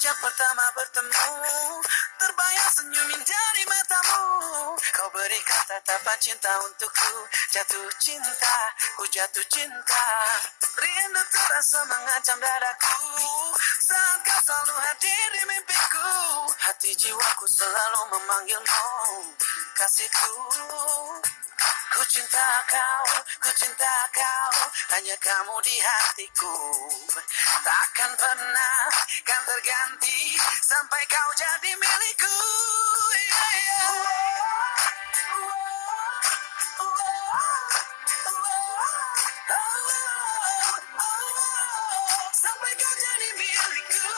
Sejak pertama bertemu, terbayang senyumin dari matamu. Kau berikan tatapan cinta untukku. Jatuh cinta, ku jatuh cinta. Rindu terasa mengancam dadaku saat kau selalu hadir di mimpiku. Hati jiwaku selalu memanggilmu, kasihku. Ku cinta kau, hanya kamu di hatiku. Takkan pernah kan terganti sampai kau jadi milikku. Yeah, yeah. Sampai kau jadi milikku.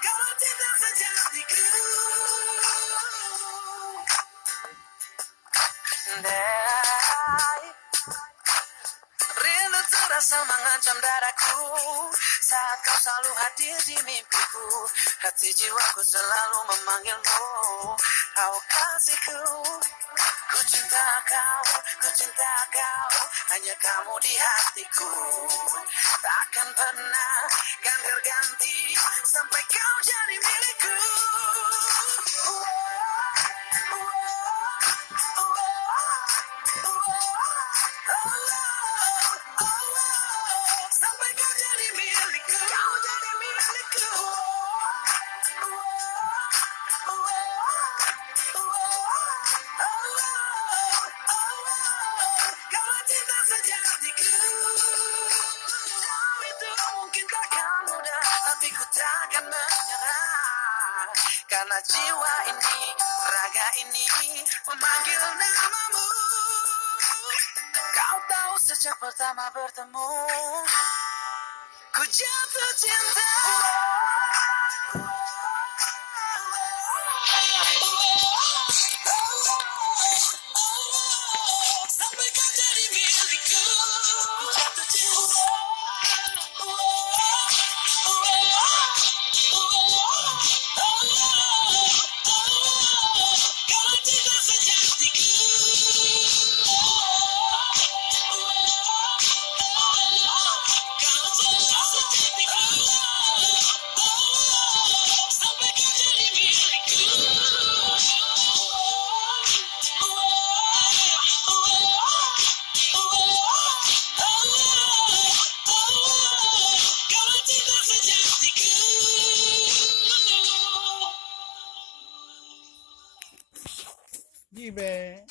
Kalau cinta sejatiku. Rindu terasa mengancam dadaku saat kau selalu hadir di mimpiku. Hati jiwaku selalu memanggilmu, kau kasihku. Ku cinta kau, hanya kamu di hatiku. Takkan pernah kan terganti sampai kau jadi milikku. Sampai kau jadi milikku. Kau jadi milikku. Kalau cinta sejatiku. Tahu itu mungkin takkan mudah, tapi ku takkan menyerah. Karena jiwa ini, raga ini memanggil namamu. Kau tahu sejak pertama bertemu, ku jatuh cinta. Sampai kau jadi milikku, ku jatuh cinta. Kalau cinta sejatiku. Sampai kau jadi milikku. Kalau cinta sejatiku. Gibe.